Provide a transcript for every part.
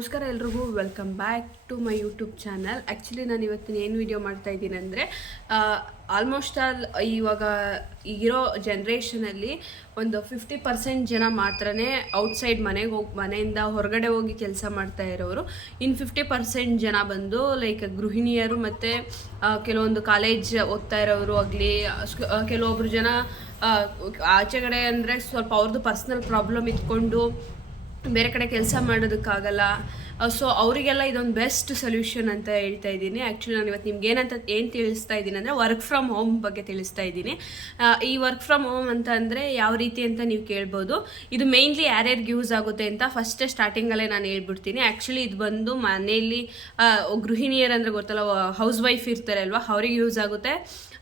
ನಮಸ್ಕಾರ ಎಲ್ರಿಗೂ, welcome back to my YouTube channel. Actually ನಾನು ಇವತ್ತಿನ ಏನು ವಿಡಿಯೋ ಮಾಡ್ತಾ ಇದ್ದೀನಿ ಅಂದರೆ, ಆಲ್ಮೋಸ್ಟ್ ಆಲ್ ಇವಾಗ ಇರೋ ಜನ್ರೇಷನಲ್ಲಿ ಒಂದು 50% ಜನ ಮಾತ್ರನೇ ಔಟ್ಸೈಡ್ ಮನೆಯಿಂದ ಹೊರಗಡೆ ಹೋಗಿ ಕೆಲಸ ಮಾಡ್ತಾ ಇರೋರು. ಇನ್ನು 50% ಜನ ಬಂದು ಲೈಕ್ ಗೃಹಿಣಿಯರು ಮತ್ತು ಕೆಲವೊಂದು ಕಾಲೇಜ್ ಓದ್ತಾ ಇರೋರು ಆಗಲಿ, ಕೆಲವೊಬ್ರು ಜನ ಆಚೆಗಡೆ ಅಂದರೆ ಸ್ವಲ್ಪ ಅವ್ರದ್ದು ಪರ್ಸ್ನಲ್ ಪ್ರಾಬ್ಲಮ್ ಇಟ್ಕೊಂಡು ಬೇರೆ ಕಡೆ ಕೆಲಸ ಮಾಡೋದಕ್ಕಾಗಲ್ಲ. ಸೊ ಅವರಿಗೆಲ್ಲ ಇದೊಂದು ಬೆಸ್ಟ್ ಸೊಲ್ಯೂಷನ್ ಅಂತ ಹೇಳ್ತಾ ಇದ್ದೀನಿ. ಆ್ಯಕ್ಚುಲಿ ನಾನು ಇವತ್ತು ನಿಮ್ಗೆ ಏನು ತಿಳಿಸ್ತಾ ಇದ್ದೀನಿ ಅಂದರೆ, ವರ್ಕ್ ಫ್ರಮ್ ಹೋಮ್ ಬಗ್ಗೆ ತಿಳಿಸ್ತಾ ಇದ್ದೀನಿ. ಈ ವರ್ಕ್ ಫ್ರಮ್ ಹೋಮ್ ಅಂತ ಅಂದರೆ ಯಾವ ರೀತಿ ಅಂತ ನೀವು ಕೇಳ್ಬೋದು. ಇದು ಮೇಯ್ನ್ಲಿ ಯಾರ್ಯಾರಿಗೆ ಯೂಸ್ ಆಗುತ್ತೆ ಅಂತ ಫಸ್ಟ್ ಸ್ಟಾರ್ಟಿಂಗಲ್ಲೇ ನಾನು ಹೇಳ್ಬಿಡ್ತೀನಿ. ಆ್ಯಕ್ಚುಲಿ ಇದು ಬಂದು ಮನೆಯಲ್ಲಿ ಗೃಹಿಣಿಯರು ಅಂದರೆ ಗೊತ್ತಲ್ಲ, ಹೌಸ್ ವೈಫ್ ಇರ್ತಾರೆ ಅಲ್ವಾ, ಅವ್ರಿಗೆ ಯೂಸ್ ಆಗುತ್ತೆ.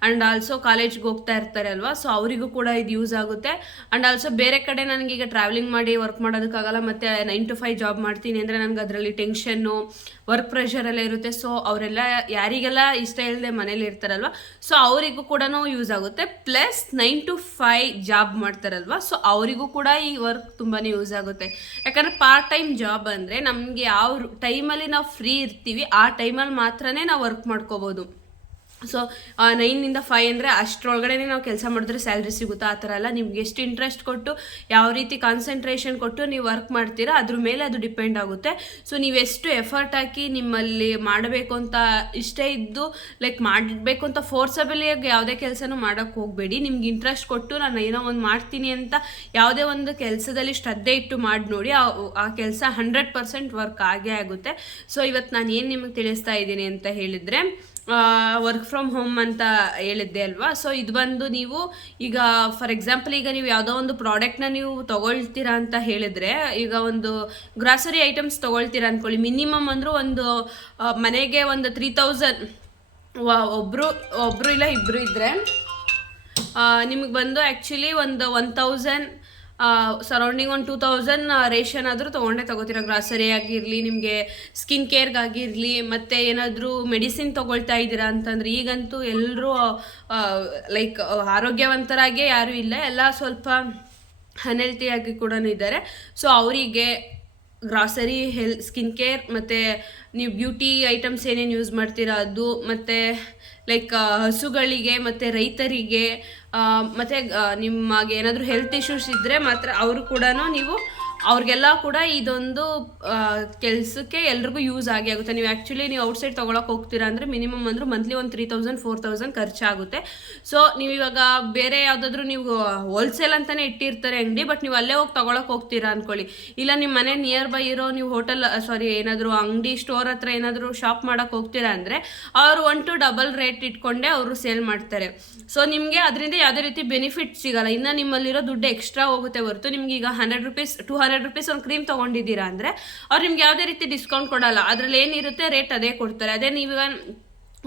ಆ್ಯಂಡ್ ಆಲ್ಸೋ ಕಾಲೇಜ್ಗೆ ಹೋಗ್ತಾ ಇರ್ತಾರೆ ಅಲ್ವಾ, ಸೊ ಅವರಿಗೂ ಕೂಡ ಇದು ಯೂಸ್ ಆಗುತ್ತೆ. ಆ್ಯಂಡ್ ಆಲ್ಸೋ ಬೇರೆ ಕಡೆ ನನಗೀಗ ಟ್ರಾವೆಲಿಂಗ್ ಮಾಡಿ ವರ್ಕ್ ಮಾಡೋದಕ್ಕಾಗಲ್ಲ, ಮತ್ತು 9 to 5 ಜಾಬ್ ಮಾಡ್ತೀನಿ ಅಂದರೆ ನನಗೆ ಅದರಲ್ಲಿ ಟೆನ್ಷನ್ನು, ವರ್ಕ್ ಪ್ರೆಷರೆಲ್ಲ ಇರುತ್ತೆ. ಸೊ ಅವರೆಲ್ಲ ಯಾರಿಗೆಲ್ಲ ಇಷ್ಟ ಇಲ್ಲದೆ ಮನೇಲಿ ಇರ್ತಾರಲ್ವ, ಸೊ ಅವರಿಗೂ ಕೂಡ ಯೂಸ್ ಆಗುತ್ತೆ. ಪ್ಲಸ್ 9 to 5 ಜಾಬ್ ಮಾಡ್ತಾರಲ್ವ, ಸೊ ಅವರಿಗೂ ಕೂಡ ಈ ವರ್ಕ್ ತುಂಬಾ ಯೂಸ್ ಆಗುತ್ತೆ. ಯಾಕಂದರೆ ಪಾರ್ಟ್ ಟೈಮ್ ಜಾಬ್ ಅಂದರೆ ನಮಗೆ ಯಾವ ಟೈಮಲ್ಲಿ ನಾವು ಫ್ರೀ ಇರ್ತೀವಿ ಆ ಟೈಮಲ್ಲಿ ಮಾತ್ರನೇ ನಾವು ವರ್ಕ್ ಮಾಡ್ಕೋಬೋದು. ಸೊ 9 to 5 ಅಂದರೆ ಅಷ್ಟರೊಳಗಡೆ ನಾವು ಕೆಲಸ ಮಾಡಿದ್ರೆ ಸ್ಯಾಲ್ರಿ ಸಿಗುತ್ತಾ, ಆ ಥರ ಎಲ್ಲ. ನಿಮ್ಗೆ ಎಷ್ಟು ಇಂಟ್ರೆಸ್ಟ್ ಕೊಟ್ಟು ಯಾವ ರೀತಿ ಕಾನ್ಸಂಟ್ರೇಷನ್ ಕೊಟ್ಟು ನೀವು ವರ್ಕ್ ಮಾಡ್ತೀರಾ ಅದ್ರ ಮೇಲೆ ಅದು ಡಿಪೆಂಡ್ ಆಗುತ್ತೆ. ಸೊ ನೀವು ಎಷ್ಟು ಎಫರ್ಟ್ ಹಾಕಿ ನಿಮ್ಮಲ್ಲಿ ಮಾಡಬೇಕು ಅಂತ ಇಷ್ಟ ಇದ್ದು ಲೈಕ್ ಮಾಡಬೇಕು ಅಂತ ಫೋರ್ಸಬಲಿಯಾಗಿ ಯಾವುದೇ ಕೆಲಸನೂ ಮಾಡೋಕ್ಕೆ ಹೋಗಬೇಡಿ. ನಿಮ್ಗೆ ಇಂಟ್ರೆಸ್ಟ್ ಕೊಟ್ಟು ನಾನು ಏನೋ ಒಂದು ಮಾಡ್ತೀನಿ ಅಂತ ಯಾವುದೇ ಒಂದು ಕೆಲಸದಲ್ಲಿ ಶ್ರದ್ಧೆ ಇಟ್ಟು ಮಾಡಿ ನೋಡಿ, ಆ ಕೆಲಸ 100% ವರ್ಕ್ ಆಗೇ ಆಗುತ್ತೆ. ಸೊ ಇವತ್ತು ನಾನು ಏನು ನಿಮಗೆ ತಿಳಿಸ್ತಾ ಇದ್ದೀನಿ ಅಂತ ಹೇಳಿದರೆ, ವರ್ಕ್ ಫ್ರಮ್ ಹೋಮ್ ಅಂತ ಹೇಳಿದ್ದೆ ಅಲ್ವಾ. ಸೊ ಇದು ಬಂದು ನೀವು ಈಗ ಫಾರ್ ಎಕ್ಸಾಂಪಲ್ ಈಗ ನೀವು ಯಾವುದೋ ಒಂದು ಪ್ರಾಡಕ್ಟ್ನ ನೀವು ತೊಗೊಳ್ತೀರಾ ಅಂತ ಹೇಳಿದ್ರೆ, ಈಗ ಒಂದು ಗ್ರಾಸರಿ ಐಟಮ್ಸ್ ತೊಗೊಳ್ತೀರಾ ಅಂದ್ಕೊಳ್ಳಿ, ಮಿನಿಮಮ್ ಅಂದರೂ ಒಂದು ಮನೆಗೆ ಒಂದು 3000, ಒಬ್ಬರು ಇಲ್ಲ ಇಬ್ಬರು ಇದ್ದರೆ ನಿಮಗೆ ಬಂದು ಆ್ಯಕ್ಚುಲಿ ಒಂದು 1000 ಸರೌಂಡಿಂಗ್ ಒಂದು 2000 ರೇಷನ್ ಆದರೂ ತೊಗೋತೀರ. ಗ್ರಾಸರಿ ಆಗಿರಲಿ, ನಿಮಗೆ ಸ್ಕಿನ್ ಕೇರ್ಗಾಗಿರಲಿ, ಮತ್ತು ಏನಾದರೂ ಮೆಡಿಸಿನ್ ತೊಗೊಳ್ತಾ ಇದ್ದೀರಾ ಅಂತಂದರೆ, ಈಗಂತೂ ಎಲ್ಲರೂ ಲೈಕ್ ಆರೋಗ್ಯವಂತರಾಗೇ ಯಾರೂ ಇಲ್ಲ, ಎಲ್ಲ ಸ್ವಲ್ಪ ಅನ್ಹೆಲ್ತಿಯಾಗಿ ಕೂಡ ಇದ್ದಾರೆ. ಸೊ ಅವರಿಗೆ ಗ್ರಾಸರಿ, ಸ್ಕಿನ್ ಕೇರ್ ಮತ್ತು ನೀವು ಬ್ಯೂಟಿ ಐಟಮ್ಸ್ ಏನೇನು ಯೂಸ್ ಮಾಡ್ತೀರಾ ಅದು, ಮತ್ತು ಲೈಕ್ ಹಸುಗಳಿಗೆ ಮತ್ತು ರೈತರಿಗೆ, ಮತ್ತು ನಿಮಗೆ ಏನಾದರೂ ಹೆಲ್ತ್ ಇಶ್ಯೂಸ್ ಇದ್ದರೆ ಮಾತ್ರ ಅವರು ಕೂಡ ನೀವು ಅವ್ರಿಗೆಲ್ಲ ಕೂಡ ಇದೊಂದು ಕೆಲಸಕ್ಕೆ ಎಲ್ರಿಗೂ ಯೂಸ್ ಆಗುತ್ತೆ. ನೀವು ಆ್ಯಕ್ಚುಲಿ ನೀವು ಔಟ್ಸೈಡ್ ತೊಗೊಳಕ್ಕೆ ಹೋಗ್ತೀರಾ ಅಂದರೆ ಮಿನಿಮಮ್ ಅಂದರೂ ಮಂತ್ಲಿ ಒಂದು 3000-4000 ಖರ್ಚಾಗುತ್ತೆ. ಸೊ ನೀವು ಇವಾಗ ಬೇರೆ ಯಾವುದಾದ್ರೂ ನೀವು ಹೋಲ್ಸೇಲ್ ಅಂತಲೇ ಇಟ್ಟಿರ್ತಾರೆ ಅಂಗಡಿ, ಬಟ್ ನೀವು ಅಲ್ಲೇ ಹೋಗಿ ತೊಗೊಳಕ್ಕೆ ಹೋಗ್ತೀರಾ ಅಂದ್ಕೊಳ್ಳಿ, ಇಲ್ಲ ನಿಮ್ಮ ಮನೆ ನಿಯರ್ ಬೈ ಇರೋ ನೀವು ಏನಾದರೂ ಅಂಗಡಿ ಸ್ಟೋರ್ ಹತ್ರ ಏನಾದರೂ ಶಾಪ್ ಮಾಡೋಕ್ಕೆ ಹೋಗ್ತೀರಾ ಅಂದರೆ ಅವರು 1 to double ರೇಟ್ ಇಟ್ಕೊಂಡೆ ಅವರು ಸೇಲ್ ಮಾಡ್ತಾರೆ. ಸೊ ನಿಮಗೆ ಅದರಿಂದ ಯಾವುದೇ ರೀತಿ ಬೆನಿಫಿಟ್ ಸಿಗಲ್ಲ, ಇನ್ನು ನಿಮ್ಮಲ್ಲಿರೋ ದುಡ್ಡು ಎಕ್ಸ್ಟ್ರಾ ಹೋಗುತ್ತೆ ಹೊರತು. ನಿಮ್ಗೆ ಈಗ 100 rupees 200 rupees ಒಂದು ಕ್ರೀಮ್ ತೊಗೊಂಡಿದ್ದೀರಾ ಅಂದರೆ ಅವ್ರು ನಿಮ್ಗೆ ಯಾವುದೇ ರೀತಿ ಡಿಸ್ಕೌಂಟ್ ಕೊಡಲ್ಲ, ಅದರಲ್ಲಿ ಏನಿರುತ್ತೆ ರೇಟ್ ಅದೇ ಕೊಡ್ತಾರೆ. ಅದೇ ನೀವೀಗ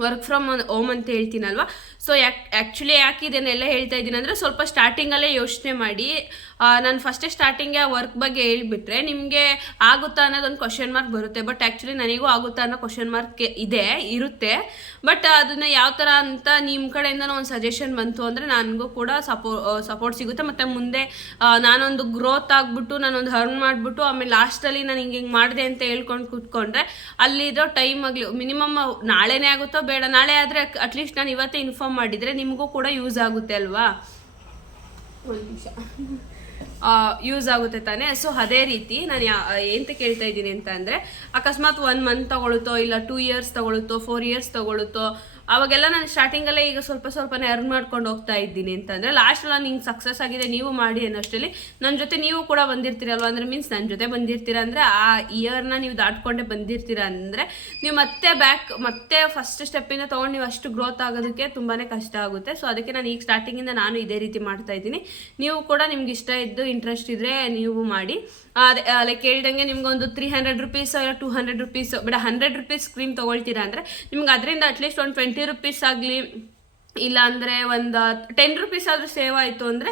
ವರ್ಕ್ ಫ್ರಮ್ ಹೋಮ್ ಅಂತ ಹೇಳ್ತೀನಲ್ವ, ಸೊ ಆ್ಯಕ್ಚುಲಿ ಯಾಕೆ ಇದನ್ನೆಲ್ಲ ಹೇಳ್ತಾ ಇದ್ದೀನಿ ಅಂದರೆ, ಸ್ವಲ್ಪ ಸ್ಟಾರ್ಟಿಂಗಲ್ಲೇ ಯೋಚನೆ ಮಾಡಿ. ನಾನು ಫಸ್ಟೇ ಸ್ಟಾರ್ಟಿಂಗ್ಗೆ ಆ ವರ್ಕ್ ಬಗ್ಗೆ ಹೇಳ್ಬಿಟ್ರೆ ನಿಮಗೆ ಆಗುತ್ತಾ ಅನ್ನೋದೊಂದು ಕ್ವಶನ್ ಮಾರ್ಕ್ ಬರುತ್ತೆ. ಬಟ್ ಆ್ಯಕ್ಚುಲಿ ನನಗೂ ಆಗುತ್ತಾ ಅನ್ನೋ ಕ್ವಶನ್ ಮಾರ್ಕ್ ಇರುತ್ತೆ. ಬಟ್ ಅದನ್ನು ಯಾವ ಥರ ಅಂತ ನಿಮ್ಮ ಕಡೆಯಿಂದನೂ ಒಂದು ಸಜೆಷನ್ ಬಂತು ಅಂದರೆ ನನಗೂ ಕೂಡ ಸಪೋರ್ಟ್ ಸಿಗುತ್ತೆ. ಮತ್ತು ಮುಂದೆ ನಾನೊಂದು ಗ್ರೋತ್ ಆಗಿಬಿಟ್ಟು ನಾನೊಂದು ಅರ್ನ್ ಮಾಡಿಬಿಟ್ಟು ಆಮೇಲೆ ಲಾಸ್ಟಲ್ಲಿ ನಾನು ಹಿಂಗೆ ಮಾಡಿದೆ ಅಂತ ಹೇಳ್ಕೊಂಡು ಕೂತ್ಕೊಂಡ್ರೆ ಅಲ್ಲಿರೋ ಟೈಮ್ ಆಗಲಿ ಮಿನಿಮಮ್ ನಾಳೆನೇ ಆಗುತ್ತೋ ಬೇಡ, ನಾಳೆ ಆದರೆ ಅಟ್ಲೀಸ್ಟ್ ನಾನು ಇವತ್ತೇ ಇನ್ಫಾರ್ಮ್ ಮಾಡಿದರೆ ನಿಮಗೂ ಕೂಡ ಯೂಸ್ ಆಗುತ್ತೆ ಅಲ್ವಾ, ಒಂದು ನಿಮಿಷ ಯೂಸ್ ಆಗುತ್ತೆ ತಾನೇ. ಸೊ ಅದೇ ರೀತಿ ನಾನು ಎಂತ ಕೇಳ್ತಾ ಇದ್ದೀನಿ ಅಂತ ಅಂದರೆ, ಅಕಸ್ಮಾತ್ 1 month ತೊಗೊಳುತ್ತೋ, ಇಲ್ಲ 2 years ತೊಗೊಳುತ್ತೋ, 4 years ತೊಗೊಳುತ್ತೋ, ಅವಾಗೆಲ್ಲ ನಾನು ಸ್ಟಾರ್ಟಿಂಗಲ್ಲೇ ಈಗ ಸ್ವಲ್ಪನೇ ಅರ್ನ್ ಮಾಡ್ಕೊಂಡು ಹೋಗ್ತಾ ಇದ್ದೀನಿ ಅಂತಂದರೆ, ಲಾಸ್ಟಲ್ಲಿ ನಾನು ಹಿಂಗೆ ಸಕ್ಸಸ್ ಆಗಿದೆ ನೀವು ಮಾಡಿ ಅನ್ನೋಷ್ಟರಲ್ಲಿ ನನ್ನ ಜೊತೆ ನೀವು ಕೂಡ ಬಂದಿರ್ತೀರಲ್ವ, ಅಂದರೆ ಮೀನ್ಸ್ ನನ್ನ ಜೊತೆ ಬಂದಿರ್ತೀರ ಅಂದರೆ ಆ ಇಯರ್ನ ನೀವು ದಾಟ್ಕೊಂಡೇ ಬಂದಿರ್ತೀರ ಅಂದರೆ ನೀವು ಮತ್ತೆ ಫಸ್ಟ್ ಸ್ಟೆಪ್ಪಿಂದ ತೊಗೊಂಡು ನೀವು ಅಷ್ಟು ಗ್ರೋತ್ ಆಗೋದಕ್ಕೆ ತುಂಬಾ ಕಷ್ಟ ಆಗುತ್ತೆ. ಸೊ ಅದಕ್ಕೆ ನಾನು ಈಗ ಸ್ಟಾರ್ಟಿಂಗಿಂದ ನಾನು ಇದೇ ರೀತಿ ಮಾಡ್ತಾ ಇದ್ದೀನಿ. ನೀವು ಕೂಡ ನಿಮ್ಗೆ ಇಷ್ಟ ಇದ್ದು ಇಂಟ್ರೆಸ್ಟ್ ಇದ್ದರೆ ನೀವು ಮಾಡಿ. ಅದೇ ಲೈಕ್ ಹೇಳ್ದಂಗೆ ನಿಮ್ಗೊಂದು 300 rupees ಇಲ್ಲ 200 rupees ಬೇಡ 100 rupees ಕ್ರೀಮ್ ತೊಗೊಳ್ತೀರಾ ಅಂದರೆ ನಿಮ್ಗೆ ಅದರಿಂದ ಅಟ್ಲೀಸ್ಟ್ ಒಂದು 20 rupees ಆಗಲಿ, ಇಲ್ಲ ಅಂದರೆ ಒಂದು 10 rupees ಆದರೂ ಸೇವ್ ಆಯಿತು ಅಂದರೆ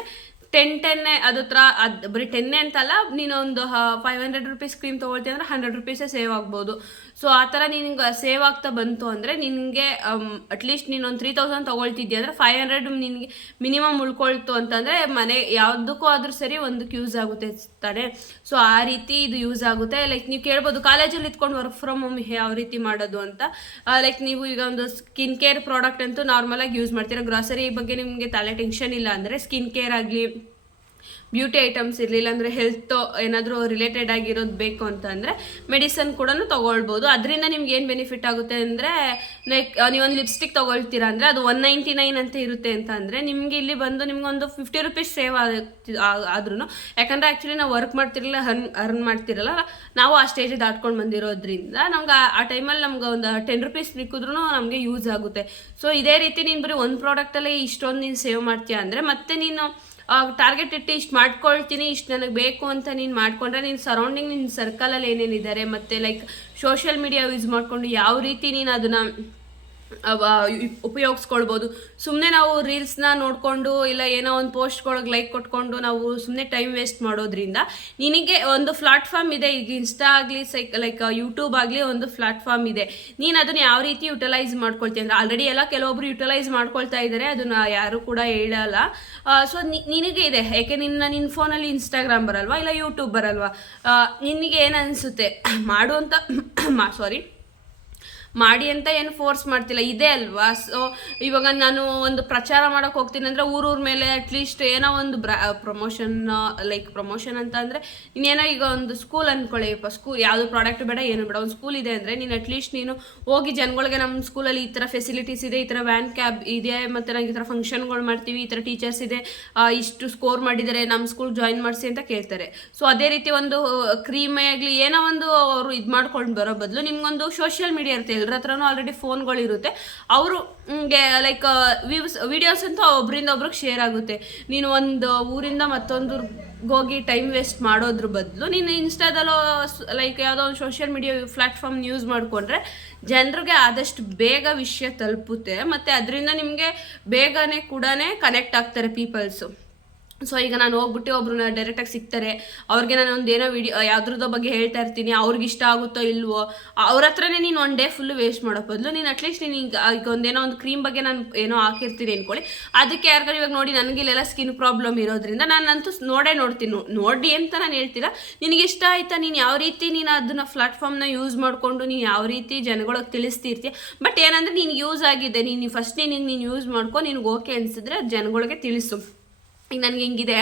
10 ಅದು ಬರೀ 10 ಅಂತಲ್ಲ, ನೀನೊಂದು 500 rupees ಕ್ರೀಮ್ ತೊಗೊಳ್ತೀನಿ ಅಂದರೆ 100 rupees ಸೇವ್ ಆಗ್ಬೋದು. ಸೊ ಆ ಥರ ನಿನಗೆ ಸೇವ್ ಆಗ್ತಾ ಬಂತು ಅಂದರೆ ನಿನಗೆ ಅಟ್ಲೀಸ್ಟ್ ನೀನು ಒಂದು 3000 ತೊಗೊಳ್ತಿದ್ಯಾ ಅಂದರೆ 500 ನಿನಗೆ ಮಿನಿಮಮ್ ಉಳ್ಕೊಳ್ತು ಅಂತಂದರೆ ಮನೆ ಯಾವುದಕ್ಕೂ ಆದರೂ ಸರಿ ಒಂದಕ್ಕೆ ಯೂಸ್ ಆಗುತ್ತೆ ತಾನೆ. ಸೊ ಆ ರೀತಿ ಇದು ಯೂಸ್ ಆಗುತ್ತೆ. ಲೈಕ್ ನೀವು ಕೇಳ್ಬೋದು ಕಾಲೇಜಲ್ಲಿ ಇಟ್ಕೊಂಡು ವರ್ಕ್ ಫ್ರಮ್ ಹೋಮ್ ಯಾವ ರೀತಿ ಮಾಡೋದು ಅಂತ. ಲೈಕ್ ನೀವು ಈಗ ಒಂದು ಸ್ಕಿನ್ ಕೇರ್ ಪ್ರಾಡಕ್ಟ್ ಅಂತೂ ನಾರ್ಮಲಾಗಿ ಯೂಸ್ ಮಾಡ್ತೀರಾ, ಗ್ರಾಸರಿ ಬಗ್ಗೆ ನಿಮಗೆ ತಲೆ ಟೆನ್ಷನ್ ಇಲ್ಲ ಅಂದರೆ ಸ್ಕಿನ್ ಕೇರ್ ಆಗಲಿ ಬ್ಯೂಟಿ ಐಟಮ್ಸ್ ಇರಲಿಲ್ಲ ಅಂದರೆ ಹೆಲ್ತ್ ಏನಾದರೂ ರಿಲೇಟೆಡ್ ಆಗಿರೋದು ಬೇಕು ಅಂತಂದರೆ ಮೆಡಿಸನ್ ಕೂಡ ತೊಗೊಳ್ಬೋದು. ಅದರಿಂದ ನಿಮ್ಗೆ ಏನು ಬೆನಿಫಿಟ್ ಆಗುತ್ತೆ ಅಂದರೆ ಲೈಕ್ ನೀವೊಂದು ಲಿಪ್ಸ್ಟಿಕ್ ತೊಗೊಳ್ತೀರಾ ಅಂದರೆ ಅದು 199 ಅಂತ ಇರುತ್ತೆ ಅಂತ ಅಂದರೆ ನಿಮಗೆ ಇಲ್ಲಿ ಬಂದು ನಿಮ್ಗೊಂದು 50 ರೂಪೀಸ್ ಸೇವ್ ಆದ್ರೂ, ಯಾಕಂದರೆ ಆ್ಯಕ್ಚುಲಿ ನಾವು ವರ್ಕ್ ಮಾಡ್ತಿರಲಿಲ್ಲ, ಅರ್ನ್ ಮಾಡ್ತಿರಲ್ಲ, ನಾವು ಆ ಸ್ಟೇಜ್ ದಾಟ್ಕೊಂಡು ಬಂದಿರೋದ್ರಿಂದ ನಮ್ಗೆ ಆ ಟೈಮಲ್ಲಿ ನಮ್ಗೆ ಒಂದು 10 ರೂಪೀಸ್ ಸಿಕ್ಕಿದ್ರೂ ನಮಗೆ ಯೂಸ್ ಆಗುತ್ತೆ. ಸೊ ಇದೇ ರೀತಿ ನೀನು ಬರೀ ಒಂದು ಪ್ರಾಡಕ್ಟಲ್ಲಿ ಇಷ್ಟೊಂದು ನೀನು ಸೇವ್ ಮಾಡ್ತೀಯ ಅಂದರೆ ಮತ್ತೆ ನೀನು ಟಾರ್ಗೆಟ್ ಇಟ್ಟು ಇಷ್ಟು ಮಾಡ್ಕೊಳ್ತೀನಿ, ಇಷ್ಟು ನನಗೆ ಬೇಕು ಅಂತ ನೀನು ಮಾಡಿಕೊಂಡ್ರೆ ನಿನ್ನ ಸರೌಂಡಿಂಗ್ ನಿನ್ನ ಸರ್ಕಲಲ್ಲಿ ಏನೇನಿದ್ದಾರೆ ಮತ್ತು ಲೈಕ್ ಸೋಷಿಯಲ್ ಮೀಡಿಯಾ ಯೂಸ್ ಮಾಡಿಕೊಂಡು ಯಾವ ರೀತಿ ನೀನು ಅದನ್ನು ಉಪಯೋಗಿಸ್ಕೊಳ್ಬೋದು. ಸುಮ್ಮನೆ ನಾವು ರೀಲ್ಸ್ನ ನೋಡಿಕೊಂಡು ಇಲ್ಲ ಏನೋ ಒಂದು ಪೋಸ್ಟ್ಗಳಿಗೆ ಲೈಕ್ ಕೊಟ್ಕೊಂಡು ನಾವು ಸುಮ್ಮನೆ ಟೈಮ್ ವೇಸ್ಟ್ ಮಾಡೋದ್ರಿಂದ ನಿನಗೆ ಒಂದು ಪ್ಲಾಟ್ಫಾರ್ಮ್ ಇದೆ. ಈಗ ಇನ್ಸ್ಟಾ ಆಗಲಿ ಲೈಕ್ ಯೂಟ್ಯೂಬ್ ಆಗಲಿ ಒಂದು ಪ್ಲಾಟ್ಫಾರ್ಮ್ ಇದೆ. ನೀನು ಅದನ್ನು ಯಾವ ರೀತಿ ಯುಟಿಲೈಸ್ ಮಾಡ್ಕೊಳ್ತೀವಿ ಅಂದರೆ ಆಲ್ರೆಡಿ ಎಲ್ಲ ಕೆಲವೊಬ್ರು ಯುಟಿಲೈಸ್ ಮಾಡ್ಕೊಳ್ತಾ ಇದ್ದಾರೆ, ಅದನ್ನು ಯಾರು ಕೂಡ ಹೇಳಲ್ಲ. ಸೊ ನಿನಗೆ ಇದೆ, ಯಾಕೆ ನಿನ್ನ ಫೋನಲ್ಲಿ ಇನ್ಸ್ಟಾಗ್ರಾಮ್ ಬರಲ್ವಾ ಇಲ್ಲ ಯೂಟ್ಯೂಬ್ ಬರಲ್ವಾ, ನಿನಗೆ ಏನು ಅನಿಸುತ್ತೆ ಮಾಡುವಂಥ ಮಾಡಿ ಅಂತ ಏನು ಫೋರ್ಸ್ ಮಾಡ್ತಿಲ್ಲ, ಇದೆ ಅಲ್ವಾ. ಸೊ ಇವಾಗ ನಾನು ಒಂದು ಪ್ರಚಾರ ಮಾಡೋಕೆ ಹೋಗ್ತೀನಿ ಅಂದರೆ ಊರೂರ ಮೇಲೆ ಅಟ್ಲೀಸ್ಟ್ ಏನೋ ಒಂದು ಪ್ರಮೋಷನ್ ಅಂತ ಅಂದರೆ ಇನ್ನೇನೋ ಈಗ ಒಂದು ಸ್ಕೂಲ್ ಅಂದ್ಕೊಳ್ಳಿಪ್ಪ, ಸ್ಕೂಲ್ ಯಾವುದು ಪ್ರಾಡಕ್ಟ್ ಬೇಡ ಏನು ಬೇಡ, ಒಂದು ಸ್ಕೂಲ್ ಇದೆ ಅಂದರೆ ನೀನು ಅಟ್ಲೀಸ್ಟ್ ನೀನು ಹೋಗಿ ಜನಗಳಿಗೆ ನಮ್ಮ ಸ್ಕೂಲಲ್ಲಿ ಈ ಥರ ಫೆಸಿಲಿಟೀಸ್ ಇದೆ, ಈ ಥರ ವ್ಯಾನ್ ಕ್ಯಾಬ್ ಇದೆ, ಮತ್ತು ನಂಗೆ ಈ ಥರ ಫಂಕ್ಷನ್ಗಳು ಮಾಡ್ತೀವಿ, ಈ ಥರ ಟೀಚರ್ಸ್ ಇದೆ, ಇಷ್ಟು ಸ್ಕೋರ್ ಮಾಡಿದ್ದಾರೆ, ನಮ್ಮ ಸ್ಕೂಲ್ ಜಾಯಿನ್ ಮಾಡಿಸಿ ಅಂತ ಕೇಳ್ತಾರೆ. ಸೊ ಅದೇ ರೀತಿ ಒಂದು ಕ್ರೀಮೇ ಆಗಲಿ ಏನೋ ಒಂದು ಅವರು ಇದು ಮಾಡ್ಕೊಂಡು ಬರೋ ಬದಲು ನಿಮ್ಗೊಂದು ಸೋಷಿಯಲ್ ಮೀಡಿಯಾ ಇರುತ್ತೆ, ಎಲ್ಲರ ಹತ್ರನೂ ಆಲ್ರೆಡಿ ಫೋನ್ಗಳಿರುತ್ತೆ, ಅವರು ಲೈಕ್ ವಿಡಿಯೋಸ್ ಅಂತೂ ಒಬ್ಬರಿಂದ ಒಬ್ರಿಗೆ ಶೇರ್ ಆಗುತ್ತೆ. ನೀನು ಒಂದು ಊರಿಂದ ಮತ್ತೊಂದು ಹೋಗಿ ಟೈಮ್ ವೇಸ್ಟ್ ಮಾಡೋದ್ರ ಬದಲು ನೀನು ಇನ್ಸ್ಟಾದಲ್ಲೋ ಲೈಕ್ ಯಾವುದೋ ಒಂದು ಸೋಷಿಯಲ್ ಮೀಡಿಯಾ ಪ್ಲ್ಯಾಟ್ಫಾರ್ಮ್ ಯೂಸ್ ಮಾಡಿಕೊಂಡ್ರೆ ಜನರಿಗೆ ಆದಷ್ಟು ಬೇಗ ವಿಷಯ ತಲುಪುತ್ತೆ, ಮತ್ತು ಅದರಿಂದ ನಿಮಗೆ ಬೇಗನೆ ಕೂಡ ಕನೆಕ್ಟ್ ಆಗ್ತಾರೆ ಪೀಪಲ್ಸು. ಸೊ ಈಗ ನಾನು ಹೋಗ್ಬಿಟ್ಟು ಒಬ್ರನ್ನ ಡೈರೆಕ್ಟಾಗಿ ಸಿಗ್ತಾರೆ, ಅವ್ರಿಗೆ ನಾನು ಒಂದು ಏನೋ ಯಾವ್ದ್ರದ್ದು ಬಗ್ಗೆ ಹೇಳ್ತಾ ಇರ್ತೀನಿ, ಅವ್ರಿಗೆ ಇಷ್ಟ ಆಗುತ್ತೋ ಇಲ್ವೋ, ಅವ್ರ ಹತ್ರನೇ ನೀನು ಒನ್ ಡೇ ಫುಲ್ಲು ವೇಸ್ಟ್ ಮಾಡೋ ಬದಲು ನೀನು ಅಟ್ಲೀಸ್ಟ್ ನೀನು ಈಗ ಒಂದೇನೋ ಒಂದು ಕ್ರೀಮ್ ಬಗ್ಗೆ ನಾನು ಏನೋ ಹಾಕಿರ್ತೀನಿ ಅಂದ್ಕೊಳ್ಳಿ, ಅದಕ್ಕೆ ಯಾರಿಗಾರು ಇವಾಗ ನೋಡಿ ನನಗೆ ಇಲ್ಲೆಲ್ಲ ಸ್ಕಿನ್ ಪ್ರಾಬ್ಲಮ್ ಇರೋದ್ರಿಂದ ನಾನಂತೂ ನೋಡ್ತೀನಿ, ನೋಡಿ ಅಂತ ನಾನು ಹೇಳ್ತೀರಾ, ನಿನಗೆ ಇಷ್ಟ ಆಯ್ತಾ, ನೀನು ಯಾವ ರೀತಿ ನೀನು ಅದನ್ನು ಪ್ಲಾಟ್ಫಾರ್ಮ್ನ ಯೂಸ್ ಮಾಡಿಕೊಂಡು ನೀನು ಯಾವ ರೀತಿ ಜನಗಳಿಗೆ ತಿಳಿಸ್ತಿರ್ತೀಯ. ಬಟ್ ಏನಂದರೆ ನೀನು ಯೂಸ್ ಆಗಿದೆ, ನೀನು ಫಸ್ಟ್ ನೀನು ಯೂಸ್ ಮಾಡ್ಕೊ, ನಿನಗೆ ಓಕೆ ಅನಿಸಿದ್ರೆ ಜನಗಳಿಗೆ ತಿಳಿಸು. ಈಗ ನನಗೆ ಹಿಂಗಿದೆ,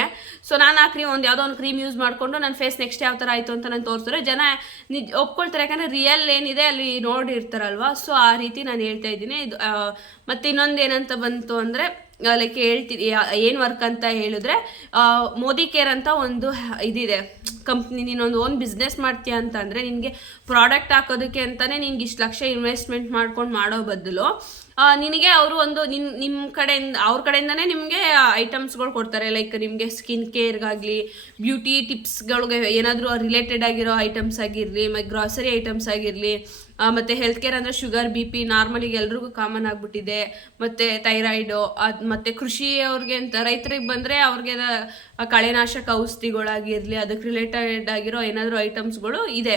ಸೊ ನಾನು ಆ ಕ್ರೀಮ್ ಯಾವುದೋ ಒಂದು ಕ್ರೀಮ್ ಯೂಸ್ ಮಾಡಿಕೊಂಡು ನನ್ನ ಫೇಸ್ ನೆಕ್ಸ್ಟ್ ಯಾವ ಥರ ಆಯಿತು ಅಂತ ನಾನು ತೋರಿಸಿದ್ರೆ ಜನ ಒಪ್ಕೊಳ್ತಾರೆ, ಯಾಕಂದರೆ ರಿಯಲ್ ಏನಿದೆ ಅಲ್ಲಿ ನೋಡಿರ್ತಾರಲ್ವ. ಸೊ ಆ ರೀತಿ ನಾನು ಹೇಳ್ತಾ ಇದ್ದೀನಿ. ಇದು ಮತ್ತು ಇನ್ನೊಂದು ಏನಂತ ಬಂತು ಅಂದರೆ ಲೈಕ್ ಹೇಳ್ತೀನಿ ಏನು ವರ್ಕ್ ಅಂತ ಹೇಳಿದ್ರೆ, ಮೋದಿ ಕೇರ್ ಅಂತ ಒಂದು ಇದಿದೆ ಕಂಪ್ನಿ. ನೀನೊಂದು ಓನ್ ಬಿಸ್ನೆಸ್ ಮಾಡ್ತೀಯ ಅಂತ ಅಂದರೆ ನಿನಗೆ ಪ್ರಾಡಕ್ಟ್ ಹಾಕೋದಕ್ಕೆ ಅಂತಲೇ ನಿನ್ಗೆ ಇಷ್ಟು ಲಕ್ಷ ಇನ್ವೆಸ್ಟ್ಮೆಂಟ್ ಮಾಡ್ಕೊಂಡು ಮಾಡೋ ಬದಲು ನಿನಗೆ ಅವರು ಒಂದು ನಿಮ್ಮ ಕಡೆಯಿಂದ ಅವ್ರ ಕಡೆಯಿಂದನೇ ನಿಮಗೆ ಐಟಮ್ಸ್ಗಳು ಕೊಡ್ತಾರೆ. ಲೈಕ್ ನಿಮಗೆ ಸ್ಕಿನ್ ಕೇರ್ಗಾಗಲಿ ಬ್ಯೂಟಿ ಟಿಪ್ಸ್ಗಳಿಗೆ ಏನಾದರೂ ರಿಲೇಟೆಡ್ ಆಗಿರೋ ಐಟಮ್ಸ್ ಆಗಿರಲಿ, ಮತ್ತು ಗ್ರಾಸರಿ ಐಟಮ್ಸ್ ಆಗಿರಲಿ, ಮತ್ತು ಹೆಲ್ತ್ ಕೇರ್ ಅಂದರೆ ಶುಗರ್ BP ನಾರ್ಮಲಿಗೆ ಎಲ್ರಿಗೂ ಕಾಮನ್ ಆಗಿಬಿಟ್ಟಿದೆ, ಮತ್ತು ಥೈರಾಯ್ಡು, ಅದು ಮತ್ತು ಕೃಷಿ ಅವ್ರಿಗೆ ಅಂತ ರೈತರಿಗೆ ಬಂದರೆ ಅವ್ರಿಗೆ ಕಳೆನಾಶಕ ಔಷಧಿಗಳಾಗಿರಲಿ ಅದಕ್ಕೆ ರಿಲೇಟೆಡ್ ಆಗಿರೋ ಏನಾದರೂ ಐಟಮ್ಸ್ಗಳು ಇದೆ.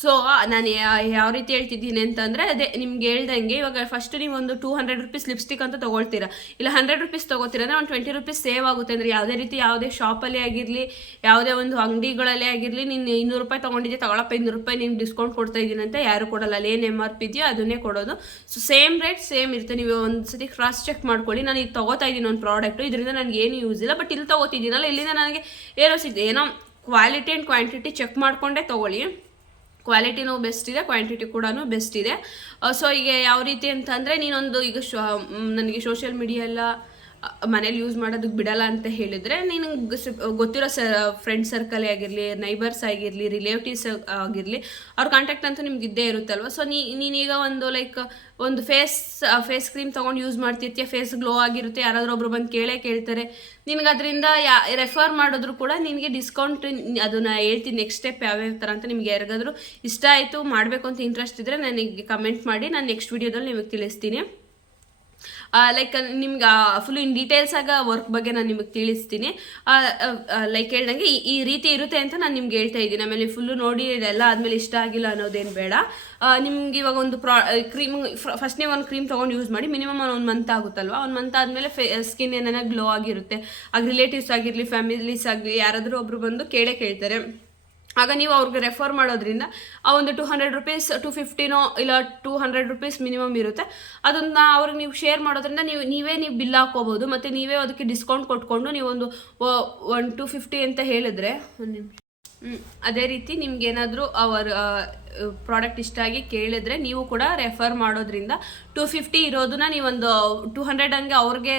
ಸೊ ನಾನು ಯಾವ ರೀತಿ ಹೇಳ್ತಿದ್ದೀನಿ ಅಂತಂದರೆ ಅದೇ ನಿಮ್ಗೆ ಹೇಳ್ದಂಗೆ, ಇವಾಗ ಫಸ್ಟ್ ನೀವು ಒಂದು 200 ರೂಪೀಸ್ ಲಿಪ್ಸ್ಟಿಕ್ ಅಂತ ತೊಗೊಳ್ತೀರಾ, ಇಲ್ಲ 100 ರೂಪೀಸ್ ತೊಗೋತೀರ ಅಂದರೆ ಒಂದು 20 ರೂಪೀಸ್ ಸೇವ್ ಆಗುತ್ತೆ. ಅಂದರೆ ಯಾವುದೇ ರೀತಿ ಯಾವುದೇ ಶಾಪಲ್ಲೇ ಆಗಿರಲಿ ಯಾವುದೇ ಒಂದು ಅಂಗಡಿಗಳಲ್ಲೇ ಆಗಿರಲಿ ನೀನು 200 ರೂಪಾಯಿ ತೊಗೊಂಡಿದ್ದೆ, ತಗೊಳಪ್ಪ 200 ರೂಪಾಯಿ ನಿಮ್ಗೆ ಡಿಸ್ಕೌಂಟ್ ಕೊಡ್ತಾ ಇದ್ದೀನಿ ಅಂತ ಯಾರು ಕೊಡಲ್ಲ, ಅಲ್ಲಿ ಏನು MRP ಇದೆಯೋ ಅದನ್ನೇ ಕೊಡೋದು. ಸೊ ಸೇಮ್ ರೇಟ್ ಸೇಮ್ ಇರುತ್ತೆ. ನೀವು ಒಂದು ಸತಿ ಕ್ರಾಸ್ ಚೆಕ್ ಮಾಡ್ಕೊಳ್ಳಿ, ನಾನು ಈಗ ತೊಗೋತಾ ಇದ್ದೀನಿ ಒಂದು ಪ್ರಾಡಕ್ಟು, ಇದರಿಂದ ನನಗೆ ಏನು ಯೂಸ್ ಇಲ್ಲ, ಬಟ್ ಇಲ್ಲಿ ತೊಗೋತಿದ್ದೀನಲ್ಲ ಇಲ್ಲಿಂದ ನನಗೆ ಏನೋ ಸಿಗ್ತದೆ, ಏನೋ ಕ್ವಾಲಿಟಿ ಆ್ಯಂಡ್ ಕ್ವಾಂಟಿಟಿ ಚೆಕ್ ಮಾಡಿಕೊಂಡೇ ತೊಗೊಳ್ಳಿ. ಕ್ವಾಲಿಟಿನೂ ಬೆಸ್ಟ್ ಇದೆ, ಕ್ವಾಂಟಿಟಿ ಕೂಡ ಬೆಸ್ಟ್ ಇದೆ. ಸೊ ಈಗ ಯಾವ ರೀತಿ ಅಂತಂದರೆ ನೀನೊಂದು ಈಗ ನನಗೆ ಸೋಷಿಯಲ್ ಮೀಡಿಯಾ ಎಲ್ಲ ಮನೇಲಿ ಯೂಸ್ ಮಾಡೋದಕ್ಕೆ ಬಿಡಲ್ಲ ಅಂತ ಹೇಳಿದರೆ ನೀನು ಗೊತ್ತಿರೋ ಫ್ರೆಂಡ್ ಸರ್ಕಲೇ ಆಗಿರಲಿ, ನೈಬರ್ಸ್ ಆಗಿರಲಿ, ರಿಲೇಟಿವ್ಸ್ ಆಗಿರಲಿ, ಅವ್ರ ಕಾಂಟ್ಯಾಕ್ಟ್ ಅಂತೂ ನಿಮ್ಗೆ ಇದ್ದೇ ಇರುತ್ತಲ್ವ. ಸೊ ನೀನೀಗ ಒಂದು ಲೈಕ್ ಒಂದು ಫೇಸ್ ಕ್ರೀಮ್ ತೊಗೊಂಡು ಯೂಸ್ ಮಾಡ್ತಿರ್ತೀಯ, ಫೇಸ್ ಗ್ಲೋ ಆಗಿರುತ್ತೆ, ಯಾರಾದರೂ ಒಬ್ರು ಬಂದು ಕೇಳ್ತಾರೆ, ನಿನಗೆ ಅದರಿಂದ ರೆಫರ್ ಮಾಡಿದ್ರು ಕೂಡ ನಿನಗೆ ಡಿಸ್ಕೌಂಟ್, ಅದನ್ನು ಹೇಳ್ತೀನಿ ನೆಕ್ಸ್ಟ್ ಸ್ಟೆಪ್ ಯಾವ್ಯಾವ ಥರ ಅಂತ. ನಿಮ್ಗೆ ಯಾರಿಗಾದರೂ ಇಷ್ಟ ಆಯಿತು ಮಾಡಬೇಕು ಅಂತ ಇಂಟ್ರೆಸ್ಟ್ ಇದ್ದರೆ ನನಗೆ ಕಮೆಂಟ್ ಮಾಡಿ, ನಾನು ನೆಕ್ಸ್ಟ್ ವೀಡಿಯೋದಲ್ಲಿ ನಿಮಗೆ ತಿಳಿಸ್ತೀನಿ. ಲೈಕ್ ನಿಮ್ಗೆ ಫುಲ್ ಇನ್ ಡೀಟೇಲ್ಸ್ ಆಗ ವರ್ಕ್ ಬಗ್ಗೆ ನಾನು ನಿಮಗೆ ತಿಳಿಸ್ತೀನಿ. ಲೈಕ್ ಹೇಳ್ದಂಗೆ ಈ ರೀತಿ ಇರುತ್ತೆ ಅಂತ ನಾನು ನಿಮ್ಗೆ ಹೇಳ್ತಾ ಇದ್ದೀನಿ. ಆಮೇಲೆ ಫುಲ್ಲು ನೋಡಿ ಇದೆಲ್ಲ ಆದಮೇಲೆ ಇಷ್ಟ ಆಗಿಲ್ಲ ಅನ್ನೋದೇನು ಬೇಡ. ನಿಮ್ಗೆ ಇವಾಗ ಒಂದು ಕ್ರೀಮ್ ಫಸ್ಟ್ ನೀವು ಒಂದು ಕ್ರೀಮ್ ತೊಗೊಂಡು ಯೂಸ್ ಮಾಡಿ ಮಿನಿಮಮ್ ಒಂದು ಮಂತ್ ಆಗುತ್ತಲ್ವ. ಒಂದು ಮಂತ್ ಆದಮೇಲೆ ಸ್ಕಿನ್ ಏನಾರ ಗ್ಲೋ ಆಗಿರುತ್ತೆ. ಆಗ ರಿಲೇಟಿವ್ಸ್ ಆಗಿರಲಿ, ಫ್ಯಾಮಿಲೀಸ್ ಆಗಲಿ, ಯಾರಾದರೂ ಒಬ್ರು ಬಂದು ಕೇಳ್ತಾರೆ. ಆಗ ನೀವು ಅವ್ರಿಗೆ ರೆಫರ್ ಮಾಡೋದ್ರಿಂದ ಆ ಒಂದು 200 ರೂಪೀಸ್ 250ನೋ ಇಲ್ಲ 200 ರೂಪೀಸ್ ಮಿನಿಮಮ್ ಇರುತ್ತೆ. ಅದನ್ನು ಅವ್ರಿಗೆ ನೀವು ಶೇರ್ ಮಾಡೋದ್ರಿಂದ ನೀವೇ ಬಿಲ್ ಹಾಕೋಬೋದು. ಮತ್ತು ನೀವೇ ಅದಕ್ಕೆ ಡಿಸ್ಕೌಂಟ್ ಕೊಟ್ಕೊಂಡು ನೀವೊಂದು 250 ಅಂತ ಹೇಳಿದ್ರೆ ಅದೇ ರೀತಿ ನಿಮ್ಗೇನಾದರೂ ಅವರ ಪ್ರಾಡಕ್ಟ್ ಇಷ್ಟ ಆಗಿ ಕೇಳಿದ್ರೆ ನೀವು ಕೂಡ ರೆಫರ್ ಮಾಡೋದ್ರಿಂದ 250 ಇರೋದನ್ನ ನೀವೊಂದು 200 ಹಂಗೆ ಅವ್ರಿಗೆ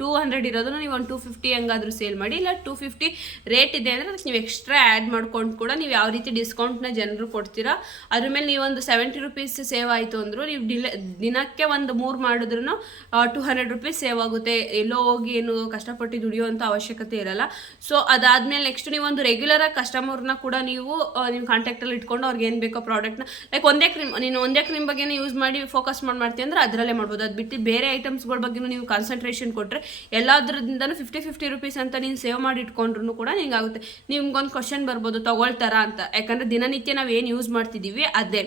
200 ಇರೋದನ್ನ ನೀವು ಒಂದು 250 ಹಂಗಾದ್ರೂ ಸೇಲ್ ಮಾಡಿ. ಇಲ್ಲ 250 ರೇಟ್ ಇದೆ ಅಂದರೆ ಅದಕ್ಕೆ ನೀವು ಎಕ್ಸ್ಟ್ರಾ ಆ್ಯಡ್ ಮಾಡ್ಕೊಂಡು ಕೂಡ ನೀವು ಯಾವ ರೀತಿ ಡಿಸ್ಕೌಂಟ್ನ ಜನರು ಕೊಡ್ತೀರಾ ಅದ್ರ ಮೇಲೆ ನೀವೊಂದು 70 ರೂಪೀಸ್ ಸೇವ್ ಆಯಿತು ಅಂದರೂ ನೀವು ದಿನಕ್ಕೆ ಒಂದು 3 ಮಾಡಿದ್ರೂ 200 ರೂಪೀಸ್ ಸೇವ್ ಆಗುತ್ತೆ. ಎಲ್ಲೋ ಹೋಗಿ ಏನು ಕಷ್ಟಪಟ್ಟು ದುಡಿಯೋವಂಥ ಅವಶ್ಯಕತೆ ಇರಲ್ಲ. ಸೊ ಅದಾದಮೇಲೆ ನೆಕ್ಸ್ಟ್ ನೀವೊಂದು ರೆಗ್ಯುಲರಾಗಿ ಕಸ್ಟಮರ್ನ ಕೂಡ ನೀವು ನಿಮ್ಮ ಕಾಂಟ್ಯಾಕ್ಟಲ್ಲಿ ಇಟ್ಕೊಂಡು ಅವ್ರಿಗೆ ಏನು ಬೇಕೋ ಪ್ರಾಡಕ್ಟ್ನ ಲೈಕ್ ಒಂದೇ ಕ್ರೀಮ್ ಬಗ್ಗೆ ಯೂಸ್ ಮಾಡಿ ಫೋಕಸ್ ಮಾಡ್ತೀವಿ ಅಂದರೆ ಅದರಲ್ಲೇ ಮಾಡ್ಬೋದು. ಅದು ಬಿಟ್ಟು ಬೇರೆ ಐಟಮ್ಸ್ಗಳ ಬಗ್ಗೆ ನೀವು ಕಾನ್ಸಂಟ್ರೇಷನ್ ಕೊಟ್ಟರೆ ಎಲ್ಲದ್ರಿಂದನೂ 50 ರೂಪೀಸ್ ಅಂತ ನೀನು ಸೇವ್ ಮಾಡಿ ಇಟ್ಕೊಂಡ್ರು ಕೂಡ ನಿಂಗಾಗುತ್ತೆ. ನಿಮ್ಗೊಂದು ಕ್ವಶನ್ ಬರ್ಬೋದು ತಗೊಳ್ತಾರಾ ಅಂತ, ಯಾಕಂದರೆ ದಿನನಿತ್ಯ ನಾವು ಏನು ಯೂಸ್ ಮಾಡ್ತಿದ್ದೀವಿ ಅದೇ.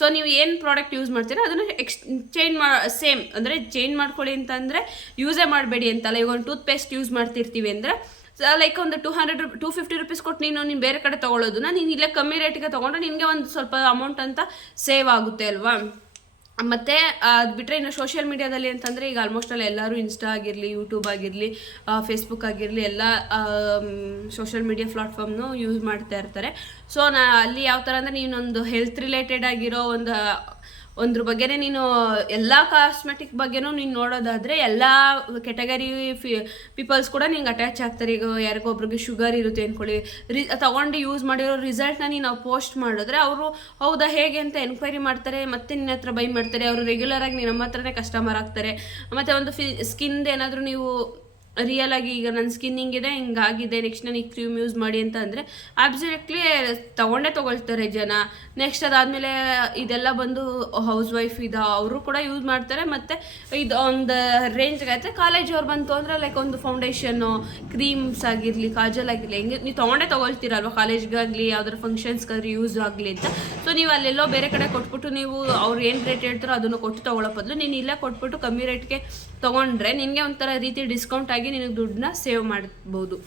ಸೊ ನೀವು ಏನು ಪ್ರಾಡಕ್ಟ್ ಯೂಸ್ ಮಾಡ್ತೀರಾ ಅದನ್ನು ಸೇಮ್ ಅಂದರೆ ಚೇಂಜ್ ಮಾಡ್ಕೊಳ್ಳಿ ಅಂತಂದರೆ ಯೂಸೇ ಮಾಡಬೇಡಿ ಅಂತಲ್ಲ. ಈಗ ಒಂದು ಟೂತ್ ಪೇಸ್ಟ್ ಯೂಸ್ ಮಾಡ್ತಿರ್ತೀವಿ ಅಂದರೆ ಲೈಕ್ ಒಂದು 250 ರೂಪೀಸ್ ಕೊಟ್ಟು ನೀನು ಬೇರೆ ಕಡೆ ತೊಗೊಳ್ಳೋದನ್ನ ನೀನು ಇಲ್ಲೇ ಕಮ್ಮಿ ರೇಟಿಗೆ ತೊಗೊಂಡ್ರೆ ನಿನಗೆ ಒಂದು ಸ್ವಲ್ಪ ಅಮೌಂಟ್ ಅಂತ ಸೇವ್ ಆಗುತ್ತೆ ಅಲ್ವಾ. ಮತ್ತು ಅದು ಬಿಟ್ಟರೆ ಇನ್ನು ಸೋಷಿಯಲ್ ಮೀಡಿಯಾದಲ್ಲಿ ಅಂತಂದರೆ ಈಗ ಆಲ್ಮೋಸ್ಟ್ ಅಲ್ಲಿ ಎಲ್ಲರೂ ಇನ್ಸ್ಟಾ ಆಗಿರಲಿ, ಯೂಟ್ಯೂಬ್ ಆಗಿರಲಿ, ಫೇಸ್ಬುಕ್ ಆಗಿರಲಿ ಎಲ್ಲ ಸೋಷಿಯಲ್ ಮೀಡಿಯಾ ಪ್ಲಾಟ್ಫಾರ್ಮ್ನು ಯೂಸ್ ಮಾಡ್ತಾ ಇರ್ತಾರೆ. ಸೊ ಅಲ್ಲಿ ಯಾವ ಥರ ಅಂದರೆ ನೀನೊಂದು ಹೆಲ್ತ್ ರಿಲೇಟೆಡ್ ಆಗಿರೋ ಒಂದ್ರ ಬಗ್ಗೆನೇ ನೀನು ಎಲ್ಲ ಕಾಸ್ಮೆಟಿಕ್ ಬಗ್ಗೆನೂ ನೀನು ನೋಡೋದಾದರೆ ಎಲ್ಲ ಕೆಟಗರಿ ಪೀಪಲ್ಸ್ ಕೂಡ ನಿಂಗೆ ಅಟ್ಯಾಚ್ ಆಗ್ತಾರೆ. ಈಗ ಯಾರಿಗೊಬ್ರಿಗೆ ಶುಗರ್ ಇರುತ್ತೆ ಅಂದ್ಕೊಳ್ಳಿ, ತೊಗೊಂಡು ಯೂಸ್ ಮಾಡಿರೋ ರಿಸಲ್ಟ್ನ ನೀನು ಪೋಸ್ಟ್ ಮಾಡಿದ್ರೆ ಅವರು ಹೌದಾ ಹೇಗೆ ಅಂತ ಎನ್ಕ್ವೈರಿ ಮಾಡ್ತಾರೆ, ಮತ್ತೆ ನಿನ್ನ ಹತ್ರ ಬೈ ಮಾಡ್ತಾರೆ. ಅವರು ರೆಗ್ಯುಲರಾಗಿ ನಮ್ಮ ಹತ್ರನೇ ಕಸ್ಟಮರ್ ಆಗ್ತಾರೆ. ಮತ್ತು ಒಂದು ಸ್ಕಿನ್ದು ಏನಾದರೂ ನೀವು ರಿಯಲ್ ಆಗಿ ಈಗ ನನ್ನ ಸ್ಕಿನ್ ಹಿಂಗಿದೆ, ಹಿಂಗಾಗಿದೆ, ನೆಕ್ಸ್ಟ್ ನಾನು ಈ ಕ್ರೀಮ್ ಯೂಸ್ ಮಾಡಿ ಅಂತ ಅಂದರೆ ಅಬ್ಸಲ್ಯೂಟ್ಲಿ ತೊಗೊಳ್ತಾರೆ ಜನ. ನೆಕ್ಸ್ಟ್ ಅದಾದಮೇಲೆ ಇದೆಲ್ಲ ಬಂದು ಹೌಸ್ ವೈಫ್ ಅವರು ಕೂಡ ಯೂಸ್ ಮಾಡ್ತಾರೆ. ಮತ್ತು ಇದು ಒಂದು ರೇಂಜ್ಗೆ ಆಯ್ತು ಕಾಲೇಜ್ ಅವ್ರು ಬಂತು ಅಂದರೆ ಲೈಕ್ ಒಂದು ಫೌಂಡೇಶನ್ನು, ಕ್ರೀಮ್ಸ್ ಆಗಿರಲಿ, ಕಾಜಲ್ ಆಗಿರಲಿ, ಹೆಂಗೆ ನೀವು ತೊಗೊಳ್ತೀರಲ್ವ ಕಾಲೇಜ್ಗಾಗಲಿ ಯಾವ್ದಾರು ಫಂಕ್ಷನ್ಸ್ಗಾದ್ರೂ ಯೂಸ್ ಆಗಲಿ ಅಂತ. ಸೊ ನೀವು ಅಲ್ಲೆಲ್ಲೋ ಬೇರೆ ಕಡೆ ಕೊಟ್ಬಿಟ್ಟು ನೀವು ಅವ್ರು ಏನು ರೇಟ್ ಹೇಳ್ತಾರೋ ಅದನ್ನು ಕೊಟ್ಟು ತೊಗೊಳ್ಳೋ ಬದಲು ನೀನು ಇಲ್ಲೇ ಕೊಟ್ಬಿಟ್ಟು ಕಮ್ಮಿ ರೇಟ್ಗೆ ತೊಗೊಂಡ್ರೆ ನಿನಗೆ ಒಂಥರ ರೀತಿ ಡಿಸ್ಕೌಂಟ್ ಆಗಿ ನಿನಗೆ ದುಡ್ಡನ್ನ ಸೇವ್ ಮಾಡ್ಬೋದು.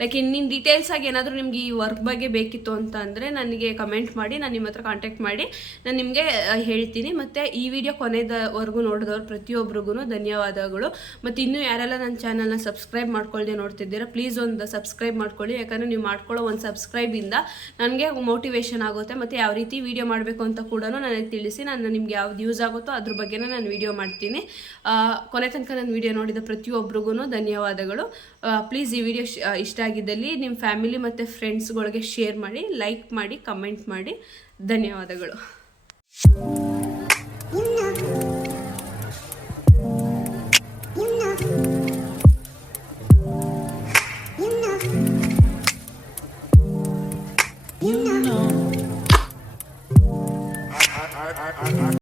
ಲೈಕ್ ಇನ್ನಿನ ಡೀಟೇಲ್ಸ್ ಆಗಿ ಏನಾದರೂ ನಿಮ್ಗೆ ಈ ವರ್ಕ್ ಬಗ್ಗೆ ಬೇಕಿತ್ತು ಅಂತ ಅಂದರೆ ನನಗೆ ಕಮೆಂಟ್ ಮಾಡಿ, ನಾನು ನಿಮ್ಮ ಹತ್ರ ಕಾಂಟ್ಯಾಕ್ಟ್ ಮಾಡಿ ನಾನು ನಿಮಗೆ ಹೇಳ್ತೀನಿ. ಮತ್ತು ಈ ವಿಡಿಯೋ ಕೊನೆಯವರೆಗೂ ನೋಡಿದವ್ರು ಪ್ರತಿಯೊಬ್ಬರಿಗೂ ಧನ್ಯವಾದಗಳು. ಮತ್ತು ಇನ್ನೂ ಯಾರೆಲ್ಲ ನನ್ನ ಚಾನಲ್ನ ಸಬ್ಸ್ಕ್ರೈಬ್ ಮಾಡ್ಕೊಳ್ಳದೆ ನೋಡ್ತಿದ್ದೀರಾ ಪ್ಲೀಸ್ ಒಂದು ಸಬ್ಸ್ಕ್ರೈಬ್ ಮಾಡ್ಕೊಳ್ಳಿ. ಯಾಕಂದರೆ ನೀವು ಮಾಡ್ಕೊಳ್ಳೋ ಒಂದು ಸಬ್ಸ್ಕ್ರೈಬಿಂದ ನನಗೆ ಮೋಟಿವೇಶನ್ ಆಗುತ್ತೆ. ಮತ್ತು ಯಾವ ರೀತಿ ವಿಡಿಯೋ ಮಾಡಬೇಕು ಅಂತ ಕೂಡ ನನಗೆ ತಿಳಿಸಿ. ನಾನು ನಿಮ್ಗೆ ಯಾವ್ದು ಯೂಸ್ ಆಗುತ್ತೋ ಅದ್ರ ಬಗ್ಗೆನೇ ನಾನು ವಿಡಿಯೋ ಮಾಡ್ತೀನಿ. ಕೊನೆ ತನಕ ನನ್ನ ವಿಡಿಯೋ ನೋಡಿದ ಪ್ರತಿಯೊಬ್ಬರಿಗೂ ಧನ್ಯವಾದಗಳು. ಪ್ಲೀಸ್ ಈ ವಿಡಿಯೋ ಇಷ್ಟ ಆಗಿದ್ದಲ್ಲಿ ನಿಮ್ಮ ಫ್ಯಾಮಿಲಿ ಮತ್ತು ಫ್ರೆಂಡ್ಸ್ಗಳಿಗೆ ಶೇರ್ ಮಾಡಿ, ಲೈಕ್ ಮಾಡಿ, ಕಮೆಂಟ್ ಮಾಡಿ. ಧನ್ಯವಾದಗಳು.